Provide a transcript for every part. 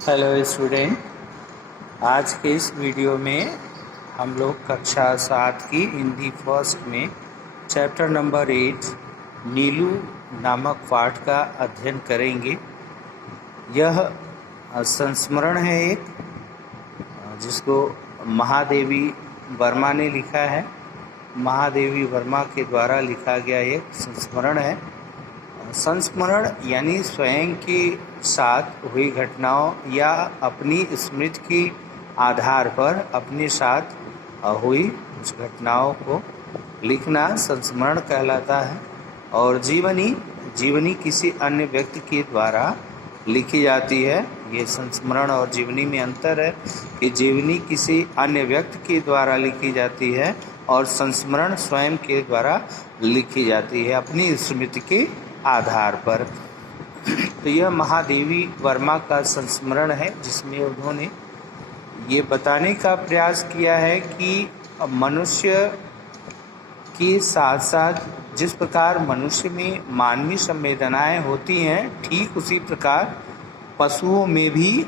Hello student, आज के इस वीडियो में हम लोग कक्षा 7 की हिंदी फर्स्ट में चैप्टर नंबर 8 नीलू नामक पाठ का अध्ययन करेंगे। यह संस्मरण है एक जिसको महादेवी वर्मा ने लिखा है। महादेवी वर्मा के द्वारा लिखा गया एक संस्मरण है। संस्मरण यानी स्वयं के साथ हुई घटनाओं या अपनी स्मृति के आधार पर अपने साथ हुई उस घटनाओं को लिखना संस्मरण कहलाता है। और जीवनी किसी अन्य व्यक्ति के द्वारा लिखी जाती है। ये संस्मरण और जीवनी में अंतर है कि जीवनी किसी अन्य व्यक्ति के द्वारा लिखी जाती है और संस्मरण स्वयं के द्वारा लिखी जाती है अपनी स्मृति के आधार पर। तो यह महादेवी वर्मा का संस्मरण है जिसमें उन्होंने ये बताने का प्रयास किया है कि मनुष्य के साथ साथ जिस प्रकार मनुष्य में मानवीय संवेदनाएं होती हैं, ठीक उसी प्रकार पशुओं में भी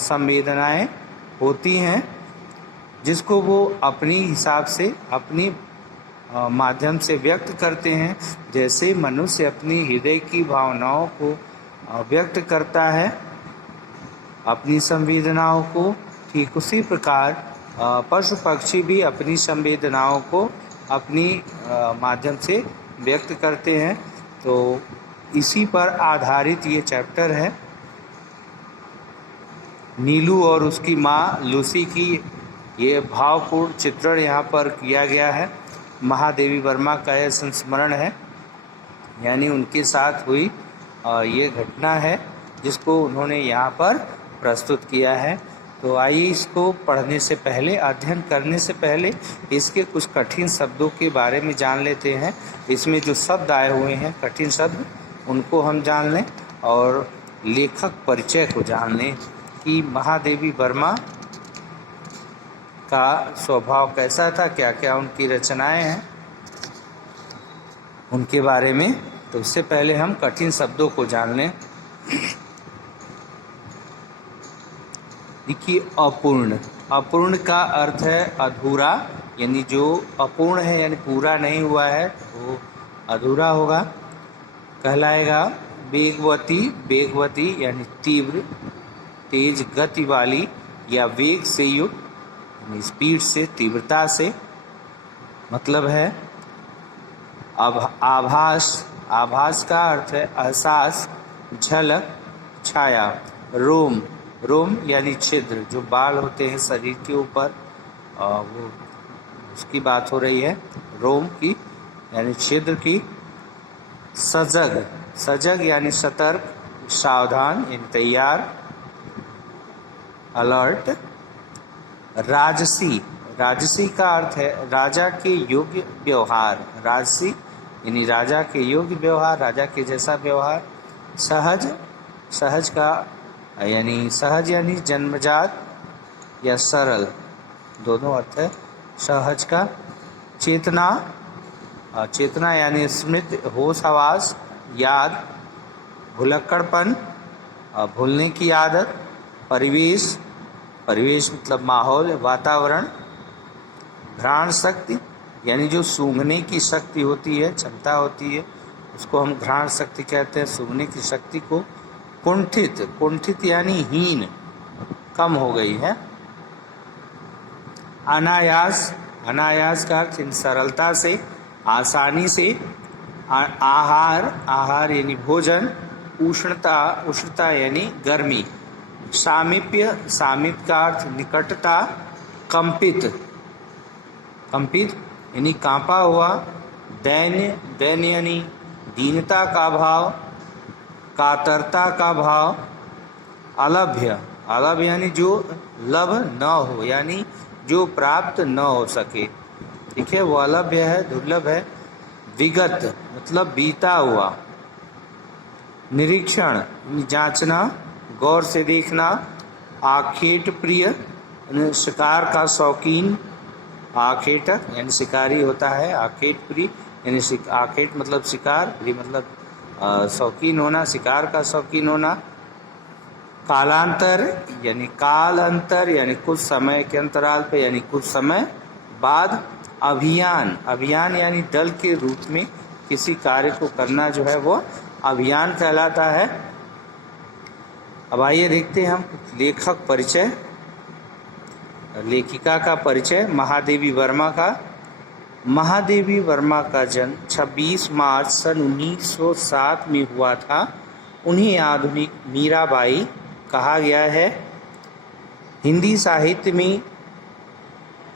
संवेदनाएं होती हैं, जिसको वो अपनी हिसाब से अपनी माध्यम से व्यक्त करते हैं। जैसे मनुष्य अपनी हृदय की भावनाओं को व्यक्त करता है, अपनी संवेदनाओं को, ठीक उसी प्रकार पशु पक्षी भी अपनी संवेदनाओं को अपनी माध्यम से व्यक्त करते हैं। तो इसी पर आधारित ये चैप्टर है। नीलू और उसकी माँ लूसी की ये भावपूर्ण चित्रण यहाँ पर किया गया है। महादेवी वर्मा का यह संस्मरण है, यानी उनके साथ हुई ये घटना है जिसको उन्होंने यहाँ पर प्रस्तुत किया है। तो आइए इसको पढ़ने से पहले, अध्ययन करने से पहले इसके कुछ कठिन शब्दों के बारे में जान लेते हैं। इसमें जो शब्द आए हुए हैं कठिन शब्द, उनको हम जान लें और लेखक परिचय को जान लें कि महादेवी वर्मा का स्वभाव कैसा था, क्या क्या उनकी रचनाएं हैं उनके बारे में। तो उससे पहले हम कठिन शब्दों को जान लें। देखिए, अपूर्ण का अर्थ है अधूरा, यानी जो अपूर्ण है यानी पूरा नहीं हुआ है वो अधूरा होगा, कहलाएगा। वेगवती यानी तीव्र, तेज गति वाली या वेग से युक्त, स्पीड से, तीव्रता से मतलब है। अब आभास का अर्थ है एहसास, झलक, छाया। रोम यानी छिद्र, जो बाल होते हैं शरीर के ऊपर, वो उसकी बात हो रही है, रोम की यानी छिद्र की। सजग यानी सतर्क, सावधान यानी तैयार, अलर्ट। राजसी का अर्थ है राजा के योग्य व्यवहार। राजसी यानी राजा के योग्य व्यवहार, राजा के जैसा व्यवहार। सहज यानी जन्मजात या सरल, दोनों अर्थ है सहज का। चेतना यानी स्मृति, होश हवास, याद, भुलक्कड़पन, भूलने की आदत। परिवेश मतलब माहौल, वातावरण। घ्राण शक्ति यानी जो सूंघने की शक्ति होती है, क्षमता होती है, उसको हम घ्राण शक्ति कहते हैं, सूंघने की शक्ति को। कुंठित यानी हीन, कम हो गई है। अनायास का अर्थ सरलता से, आसानी से। आहार यानी भोजन। उष्णता यानी गर्मी। सामीप्य का अर्थ निकटता। कंपित यानी कांपा हुआ। दैन्य यानी दीनता का भाव, कातरता का भाव। अलभ्य यानी जो लभ न हो, यानी जो प्राप्त न हो सके, ठीक है, वो अलभ्य है, दुर्लभ है। विगत मतलब बीता हुआ। निरीक्षण जांचना, गौर से देखना। आखेट प्रिय शिकार का शौकीन। आखेटक यानी शिकारी होता है। आखेट प्रिय यानी आखेट मतलब शिकार, प्रिय मतलब शौकीन होना, शिकार का शौकीन होना। कालांतर यानी कुछ समय के अंतराल पे यानी कुछ समय बाद। अभियान यानी दल के रूप में किसी कार्य को करना जो है वो अभियान कहलाता है। अब आइए देखते हैं हम लेखक परिचय, लेखिका का परिचय महादेवी वर्मा का। महादेवी वर्मा का जन्म 26 मार्च सन 1907 में हुआ था। उन्हें आधुनिक मीराबाई कहा गया है। हिंदी साहित्य में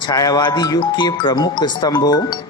छायावादी युग के प्रमुख स्तंभों